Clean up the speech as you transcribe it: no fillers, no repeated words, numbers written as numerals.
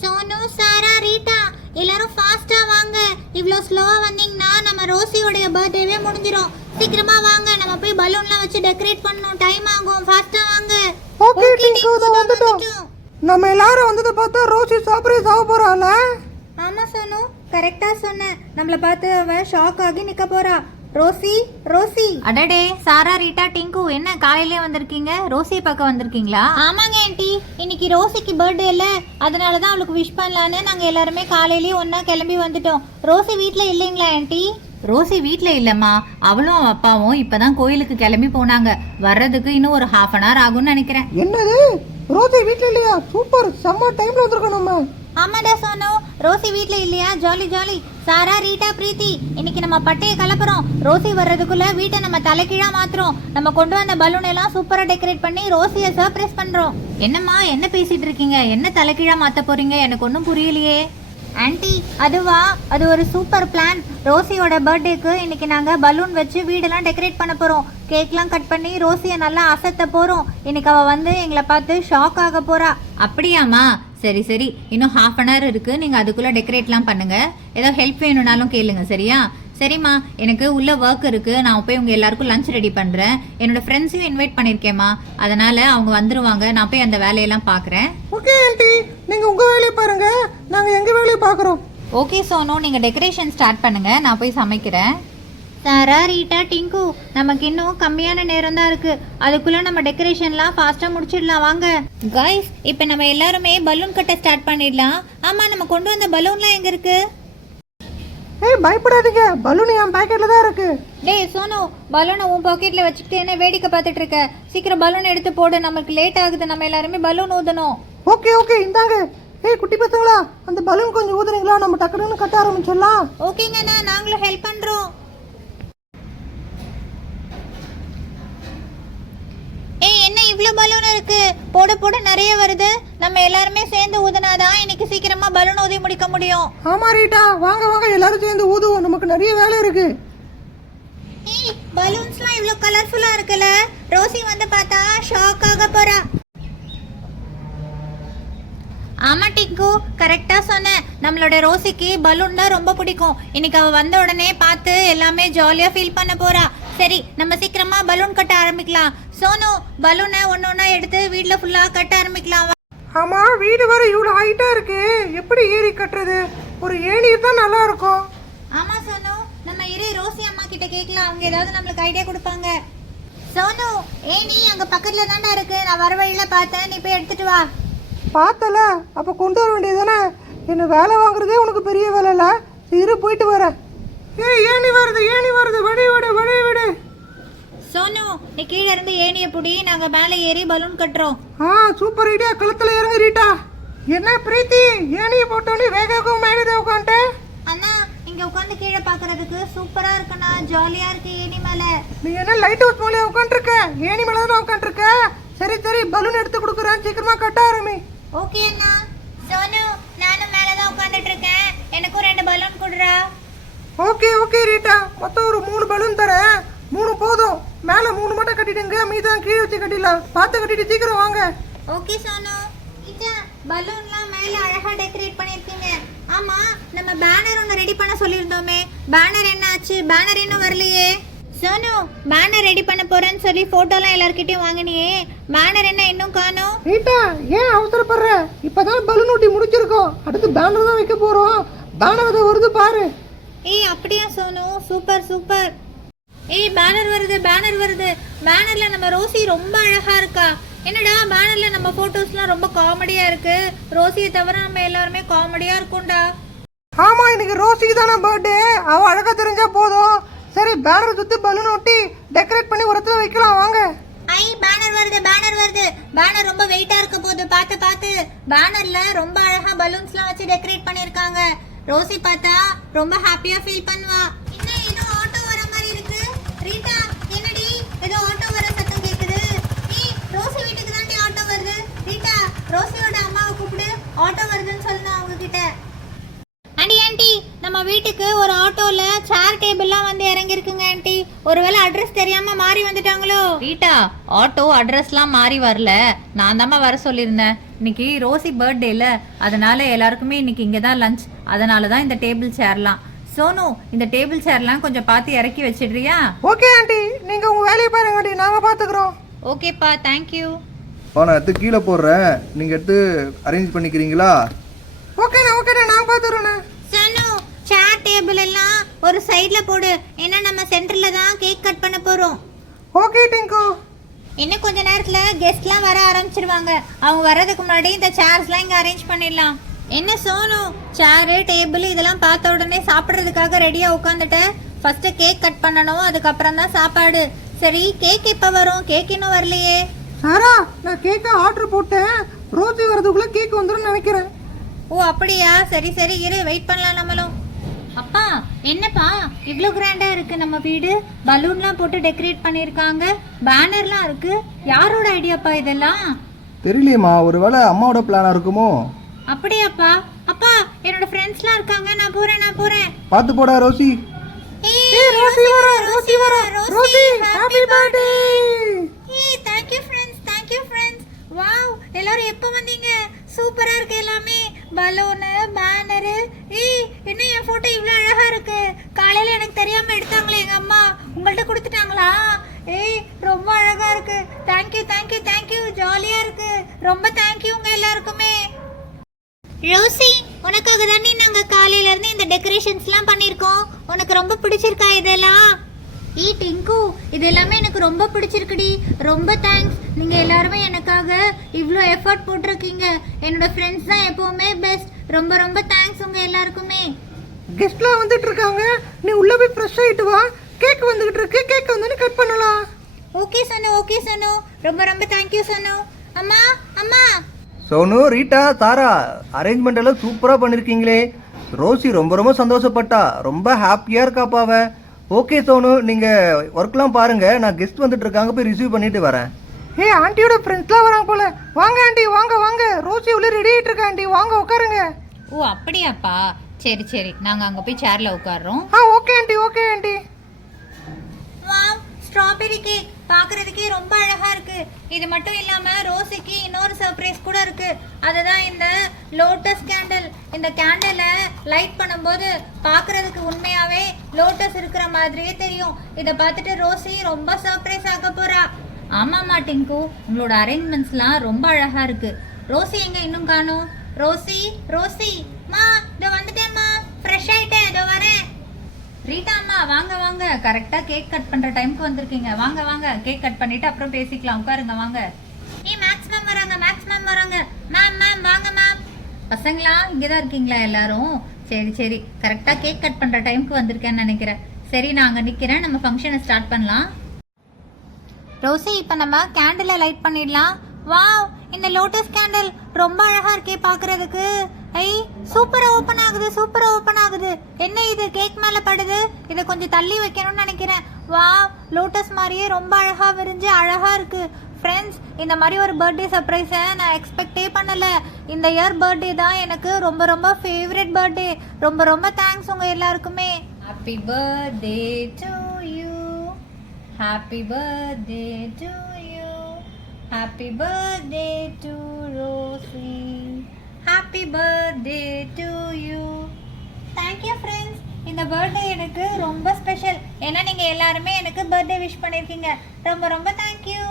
சோனு, சாரா, Rita எல்லாரும் ஃபாஸ்டா வாங்க. இவ்ளோ ஸ்லோவா வந்தீங்கன்னா நம்ம ரோசியோட பர்த்டேவே முடிஞ்சிரும். சீக்கிரமா வாங்க, நம்ம போய் பலூன்லாம் வச்சு டெக்கரேட் பண்ணனும். டைம் ஆகும். ஃபாஸ்டா வாங்க. ஓகே டிங்கு, வந்துட்டோம். நம்ம எல்லாரும் வந்தத பார்த்தா ரோசி சர்ப்ரைஸ் ஆக போறாள. ஆமா சோனு, கரெக்டா சொன்ன. நம்மள பார்த்து அவ ஷாக் ஆகி நிக்க போறா. Rosie, Rosie. அடடே, சாரா, ரீட்டா, டிங்கு என்ன காலையிலே வந்திருக்கீங்க? ரோசியை பார்க்க வந்திருக்கீங்களா? ஆமாங்க ஆண்டி, இன்னைக்கு ரோசிக்கு பர்த்டே இல்ல, அதனால தான் அவளுக்கு விஷ் பண்ணலான்னு நாங்க எல்லாருமே காலையிலேயே ஒண்ணா கிளம்பி வந்துட்டோம். ரோசி வீட்ல இல்லைங்களா ஆண்டி? ரோசி வீட்டில் இல்லைம்மா. அவளும் அவ அப்பாவும் இப்பதான் கோயிலுக்கு கிளம்பி போனாங்க. வர்றதுக்கு இன்னும் ஒரு 1/2 hour ஆகும்னு நினைக்கிறேன். என்னது, ரோசி வீட்ல இல்லையா? சூப்பர், செம்ம டைம்ல வந்திருக்கோம் நம்ம. ஆமாடா சோனு, ரோசி வீட்ல இல்லையா? Jolly jolly. Sara, Rita, Preethi, இன்னைக்கு நம்ம பட்டையை கலப்புறோம். ரோசி வர்றதுக்குள்ள வீட்டை நம்ம தலைகீழா மாத்துறோம். நம்ம கொண்டு வந்த பலூன் எல்லாம் சூப்பரா டெக்கரேட் பண்ணி ரோசியை சர்ப்ரைஸ் பண்றோம். என்னம்மா, என்ன பேசிட்டு இருக்கீங்க? என்ன தலைகீழா மாத்த போறீங்க? எனக்கு ஒன்றும் புரியலையே. ஆன்ட்டி, அதுவா, அது ஒரு சூப்பர் பிளான். ரோசியோட பர்த்டேக்கு இன்னைக்கு நாங்க பலூன் வச்சு வீடெல்லாம் டெக்கரேட் பண்ண போறோம். கேக்லாம் கட் பண்ணி ரோசியை நல்லா அசத்த போறோம். இன்னைக்கு அவ வந்து எங்களை பார்த்து ஷாக் ஆக போறா. அப்படியாம்மா? சரி சரி, இன்னும் 1/2 hour இருக்கு. நீங்க அதுக்குள்ள டெக்கரேட்லாம் பண்ணுங்க. ஏதோ ஹெல்ப் வேணும்னாலும் கேளுங்க, சரியா? சரிம்மா, எனக்கு உள்ள ஒர்க் இருக்கு. நான் போய் உங்க எல்லாருக்கும் லஞ்ச் ரெடி பண்றேன். என்னோட ஃப்ரெண்ட்ஸையும் இன்வைட் பண்ணிருக்கேம்மா, அதனால அவங்க வந்துருவாங்க. நான் போய் அந்த வேலையெல்லாம் பாக்குறேன். ஓகே ஆண்டி, நீங்க உங்க வேலையை பாருங்க, நாங்க எங்க வேலையை பாக்குறோம். ஓகே சோனு, நீங்க டெக்கரேஷன் ஸ்டார்ட் பண்ணுங்க, நான் போய் சமைக்கிறேன். சாரா, ரீட்டா, டிங்கு, நமக்கு இன்னும் கம்மியான நேரம் தான் இருக்கு. அதுக்குள்ள நம்ம டெக்கரேஷன்லாம் ஃபாஸ்டா முடிச்சிடலாம். வாங்க காய்ஸ், இப்போ நம்ம எல்லாருமே பலூன் கட்ட ஸ்டார்ட் பண்ணிடலாம். ஆமா, நம்ம கொண்டு வந்த பலூன்லாம் எங்க இருக்கு? ஏய், பயப்படாதீங்க, பலூன் என் பாக்கெட்ல தான் இருக்கு. டேய் சோனு, பலூனை உன் பாக்கெட்ல வச்சுக்கிட்டு என்ன வேடிக்கை பார்த்துட்டு இருக்க? சீக்கிரம் பலூன் எடுத்து போடு, நமக்கு லேட் ஆகுது. நம்ம எல்லாருமே பலூன் ஊதணும். ஓகே ஓகே, இந்தாங்க. ஏய் குட்டி பசங்களா, அந்த பலூன் கொஞ்சம் ஊதுறீங்களா? நம்ம டக்குன்னு கட்ட ஆரம்பிச்சிடலாம். ஓகேங்கண்ணா, நாங்களும் ஹெல்ப் பண்றோம். ஏய், என்ன இவ்ளோ பலூன் இருக்கு? போட போட நிறைய வருது. நம்ம எல்லாருமே சேர்ந்து ஊதுனாதான் இன்னைக்கு சீக்கிரமா பலூன் ஊதி முடிக்க முடியும். ஆமா ரீட்டா, வாங்க வாங்க எல்லாரும் சேர்ந்து ஊதுவோம், நமக்கு நிறைய வேலை இருக்கு. ஏய், பலூன்ஸ்லாம் இவ்ளோ கலர்ஃபுல்லா இருக்குல. ரோசி வந்து பார்த்தா ஷாக் ஆக போறா. ஆமா டிங்கு, கரெக்டா சொன்ன. நம்மளோட ரோசிக்கு பலூன் தான் ரொம்ப பிடிக்கும். இன்னைக்கு அவ வந்த உடனே பார்த்து எல்லாமே ஜாலியா ஃபீல் பண்ண போறா. சரி, நம்ம சீக்கிரமா பலூன் கட்ட ஆரம்பிக்கலாம். சோனு, பலூனை ஒன்னொன்னா எடுத்து வீட்ல ஃபுல்லா கட்ட ஆரம்பிக்கலாம். ஆமா, வீடு வர இவ்வளவு ஹைட்டா இருக்கு, எப்படி ஏறி கட்டுறது? ஒரு ஏணி தான் நல்லா இருக்கும். ஆமா சோனு, நம்ம இரு ரோசி அம்மா கிட்ட கேட்கலாம். அவங்க ஏதாவது நம்மளுக்கு ஐடியா கொடுப்பாங்க. சோனு, ஏணி அங்க பக்கத்துல தான்டா இருக்கு. நான் வர வழியில பார்த்தேன், நீ போய் எடுத்துட்டு வா. பார்த்தல, அப்ப கொண்டு வர வேண்டியதானே? என்ன வேலை வாங்குறதே உனக்கு பெரிய வேலை இல்ல. இரு, போயிட்டு வரேன். ஏய், ஏணி வருது, ஏணி வருது, வழி விடு, வழி விடு. சோனு, நீ கீழ இருந்து ஏணியை புடி, நாங்க மேலே ஏறி பலூன் கட்டுறோம். சூப்பர் ஐடியா, கழுத்துல இறங்கு ரீட்டா. என்ன பிரீத்தி, ஏணியை போட்டோன்னே வேகமாக மேலே உட்காந்துட்டு. அண்ணா, இங்க உட்காந்து கீழே பாக்குறதுக்கு சூப்பரா இருக்குண்ணா. ஜாலியா இருக்கு ஏணி மேல. நீ என்ன லைட் ஹவுஸ் மேலே உட்காந்துருக்க? ஏணி மேலே தான் உட்காந்துருக்க. சரி சரி, பலூன் எடுத்து கொடுக்குறேன், சீக்கிரமா கட்ட ஆரம்பி. ஓகே அண்ணா. சோனு, நானும் மேலதான் உட்காந்துட்டு இருக்கேன். எனக்கும் 2 பலூன் கொடுறா. ஓகே ஓகே ரீட்டா, மொத்தம் ஒரு 3 பலூன் தரேன். 3 போதும். மேல 3 மட்டும் கட்டிடுங்க, மீதான் கீழே வச்சு கட்டிடலாம். பார்த்து கட்டிட்டு சீக்கிரம் வாங்க. ஓகே சோனு. இச்சா, பலூன்லாம் மேல அழகா டெக்கரேட் பண்ணிருக்கீங்க. ஆமா, நம்ம பேனர் ஒன்று ரெடி பண்ண சொல்லியிருந்தோமே, பேனர் என்ன ஆச்சு? பேனர் இன்னும் வரலையே. சோனு, பேனர் ரெடி பண்ண போறேன்னு சொல்லி போட்டோலாம் எல்லார்கிட்டயும் வாங்கினியே, பேனர் என்ன இன்னும் காணோம்? ரீட்டா, ஏன் அவசரப்படுற? இப்பதான் பலூன் ஊட்டி முடிச்சிருக்கோம், அடுத்து பேனர் தான் வைக்க போறோம். பேனர் வருது பாரு. ஏய், அப்படியா சோனு? Super super. ஏய், பேனர் வருது, பேனர் வருது. பேனர்ல நம்ம ரோசி ரொம்ப அழகா இருக்கா. என்னடா, பேனர்ல நம்ம போட்டோஸ்லாம் ரொம்ப காமெடியா இருக்கு. ரோசியை தவிர நம்ம எல்லாருமே காமெடியா இருக்கும்டா. ஆமா, இன்னைக்கு ரோசிக்கு தானே பர்த்டே, அவ அழகா தெரிஞ்சா போதும். சரி, பேனர் சுத்தி பலூன் ஒட்டி டெக்கரேட் பண்ணி ஒரு இடத்துல வைக்கலாம், வாங்க. ஐ, பேனர் வருது, பேனர் வருது. பேனர் ரொம்ப வெயிட்டா இருக்க போகுது, பார்த்து பார்த்து. பேனர்ல ரொம்ப அழகா பலூன்ஸ்லாம் வச்சு டெக்கரேட் பண்ணிருக்காங்க. ரோசி பார்த்தா ரொம்ப ஹாப்பியா ஃபீல் பண்ணுவா. என்ன, ஏதோ ஆட்டோ வர மாதிரி இருக்கு. ரீட்டா, என்னடி ஏதோ ஆட்டோ வர சத்தம் கேக்குது? ஏய், ரோசி வீட்டுக்கு தாண்டி ஆட்டோ வருது. ரீட்டா, ரோசியோட அம்மாவை கூப்பிடு, ஆட்டோ வருதுன்னு சொல்லணும் அவங்க கிட்ட. ஆண்டி ஆண்டி, நம்ம வீட்டுக்கு ஒரு ஆட்டோல சேர் டேபிள்லாம் வந்து இறங்கி இருக்குங்க ஆண்டி. ஒருவேளை அட்ரஸ் தெரியாம மாறி வந்துட்டாங்களோ? ரீட்டா, ஆட்டோ அட்ரஸ்லாம் மாறி வரல, நான் தாம்மா வர சொல்லியிருந்தேன். இன்னைக்கு ரோசி பர்த்டேல, அதனால எல்லாருக்குமே இன்னைக்கு இங்கே தான் லஞ்ச். அதனால தான் இந்த டேபிள் சேர்லாம். சோனு, இந்த டேபிள் சேர்லாம் கொஞ்சம் பார்த்து இறக்கி வச்சிடுறியா? ஓகே ஆண்டி, நீங்கள் உங்கள் வேலையை பாருங்க ஆண்டி, நாங்கள் பார்த்துக்குறோம். ஓகேப்பா, தேங்க்யூ. நான் எடுத்து கீழே போடுறேன், நீங்கள் எடுத்து அரேஞ்ச் பண்ணிக்கிறீங்களா? ஓகேண்ணா நாங்கள் பார்த்துக்குறோண்ணே. சனு, சேர் டேபிள் எல்லாம் ஒரு சைடுல போடு. ஏன்னா நம்ம சென்டர்ல தான் கேக் கட் பண்ண போறோம். ஓகே டிங்கு. இன்னும் கொஞ்ச நேரத்துல கெஸ்ட்லாம் வர ஆரம்பிச்சிருவாங்க. அவங்க வர்றதுக்கு முன்னாடி இந்த சேர்ஸ்லாம் இங்க அரேஞ்ச் பண்ணிடலாம். என்ன சோனு, சேரு டேபிள் இதெல்லாம் பார்த்த உடனே சாப்பிட்றதுக்காக ரெடியா உட்காந்துட்ட? ஃபர்ஸ்ட் கேக் கட் பண்ணணும், அதுக்கப்புறம் தான் சாப்பாடு. சரி, கேக் எப்போ வரும்? கேக் இன்னும் வரலையே. சாரா, நான் கேக்கை ஆர்டர் போட்டேன். ரோசி வரதுக்குள்ளே கேக் வந்துடும் நினைக்கிறேன். ஓ அப்படியா? சரி சரி, இரு, வெயிட் பண்ணலாம் நம்மளும். அப்பா, என்னப்பா இவ்வளோ கிராண்டா இருக்கு நம்ம வீடு? பலூன்லாம் போட்டு டெக்கரேட் பண்ணியிருக்காங்க, பேனர்லாம் இருக்கு. யாரோட ஐடியாப்பா இதெல்லாம்? தெரியலையேம்மா, ஒருவேளை அம்மாவோட பிளானாக இருக்குமோ? அப்படியாப்பா? அப்பா, என்னோட ஃப்ரெண்ட்ஸ்லாம் இருக்காங்க, நான் போறேன். பார்த்து போடா ரோசி. ரோசி வர. Rosie, happy birthday. ஏய், thank you friends, thank you friends. Wow, எல்லாரும் எப்போ வந்தீங்க? சூப்பரா இருக்கு எல்லாமே. Balloon, banner. ஏய், என்ன என் போட்டோ இவ்வளோ அழகா இருக்கு? காலையில எனக்கு தெரியாம எடுத்தாங்களே எங்க அம்மா, உங்கள்கிட்ட கொடுத்துட்டாங்களா? ஏய், ரொம்ப அழகா இருக்கு. தேங்க்யூ, ஜாலியா இருக்கு. ரொம்ப தேங்க்யூ உங்க எல்லாருக்குமே. ரோசி, உனக்காக தானே நாங்க காலையில இருந்து இந்த டெக்கரேஷன்ஸ்லாம் பண்ணிருக்கோம். உனக்கு ரொம்ப பிடிச்சிருக்கா இதெல்லாம்? ஏய் டிங்கு, இது எல்லாமே எனக்கு ரொம்ப பிடிச்சிருக்குடி. ரொம்ப தேங்க்ஸ். நீங்கள் எல்லாருமே எனக்காக இவ்வளோ எஃபர்ட் போட்டிருக்கீங்க. என்னோட ஃப்ரெண்ட்ஸ் தான் எப்போவுமே பெஸ்ட். ரொம்ப ரொம்ப தேங்க்ஸ் உங்கள் எல்லாருக்குமே. கெஸ்ட்லாம் வந்துட்டு இருக்காங்க, நீ உள்ள போய் ஃப்ரெஷ் ஆயிட்டு வா. கேக் வந்துகிட்டு இருக்கு, கேக் வந்து கட் பண்ணலாம். ஓகே சனு. ரொம்ப ரொம்ப தேங்க்யூ சனு. அம்மா. சோனு, ரீட்டா, தாரா, அரேஞ்ச்மெண்ட் எல்லாம் சூப்பராக பண்ணியிருக்கீங்களே. ரோசி ரொம்ப சந்தோஷப்பட்டா, ரொம்ப ஹாப்பியாக இருக்காப்பா அவ. ஓகே சோனு, நீங்கள் ஒர்க்லாம் பாருங்கள், நான் கெஸ்ட் வந்துட்டு இருக்காங்க, போய் ரிசீவ் பண்ணிட்டு வரேன். ஏய், ஆண்டியோட ஃப்ரெண்ட்ஸ்லாம் வராங்க போல. வாங்க ஆண்டி, வாங்க. ரோசி உள்ள ரெடி ஆயிட்டு இருக்கா ஆண்டி, வாங்க உட்காருங்க. ஓ அப்படியாப்பா, சரி, நாங்கள் அங்கே போய் சேர்ல உட்காடுறோம். Okay aunty. Wow, strawberry cake பார்க்கறதுக்கே ரொம்ப அழகா இருக்கு. இது மட்டும் இல்லாம ரோசிக்கு இன்னொரு சர்ப்ரைஸ் கூட இருக்கு. அதுதான் இந்த லோட்டஸ் கேண்டில். இந்த கேண்டிலை லைட் பண்ணும்போது பார்க்கறதுக்கு உண்மையாவே லோட்டஸ் இருக்கிற மாதிரியே தெரியும். இதை பார்த்துட்டு ரோசி ரொம்ப சர்ப்ரைஸ் ஆக போறா. ஆமாம்மா டிங்கு, உங்களோட அரேஞ்ச்மெண்ட்ஸ்லாம் ரொம்ப அழகா இருக்கு. ரோசி எங்க இன்னும் காணோம்? ரோசி மா, இதோ வந்துட்டேம்மா. ஃப்ரெஷ் ஆயிட்டேன், இதோ வரேன். ரீட்டா அம்மா, வாங்க, கரெக்டாக கேக் கட் பண்ணுற டைமுக்கு வந்திருக்கீங்க. வாங்க, கேக் கட் பண்ணிட்டு அப்புறம் பேசிக்கலாம். உட்காருங்க, வாங்க. மேக்ஸிமம் வராங்க. மேம் வாங்க மேம். பசங்களா, இங்கே தான் இருக்கீங்களா எல்லாரும்? சரி, கரெக்டாக கேக் கட் பண்ணுற டைமுக்கு வந்திருக்கேன்னு நினைக்கிறேன். சரி, நான் அங்கே நிற்கிறேன், நம்ம ஃபங்க்ஷனை ஸ்டார்ட் பண்ணலாம். ரோசி, இப்போ நம்ம கேண்டிலை லைட் பண்ணிடலாம். வாவ், இந்த லோட்டஸ் கேண்டில் ரொம்ப அழகா இருக்கே பார்க்கறதுக்கு. ஐ, சூப்பரா ஓபன் ஆகுது. என்ன இது கேக் மேல படுது? இதை கொஞ்சம் தள்ளி வைக்கணும்னு நினைக்கிறேன். வாவ், லோட்டஸ் மாதிரியே ரொம்ப அழகா விரிஞ்சு அழகா இருக்கு. ஃப்ரெண்ட்ஸ், இந்த மாதிரி ஒரு பர்த்டே சர்ப்ரைஸை நான் எக்ஸ்பெக்டே பண்ணல. இந்த இயர் பர்த்டே தான் எனக்கு ரொம்ப ரொம்ப ஃபேவரட் பர்த்டே. ரொம்ப ரொம்ப தேங்க்ஸ் உங்க எல்லாருக்குமே. Happy birthday to you, happy birthday to you, happy birthday to Rosie, happy birthday to you. Thank you friends. இந்த பர்த்டே எனக்கு ரொம்ப ஸ்பெஷல். ஏன்னா நீங்கள் எல்லாருமே எனக்கு பர்த்டே விஷ் பண்ணியிருக்கீங்க. ரொம்ப ரொம்ப தேங்க்யூ.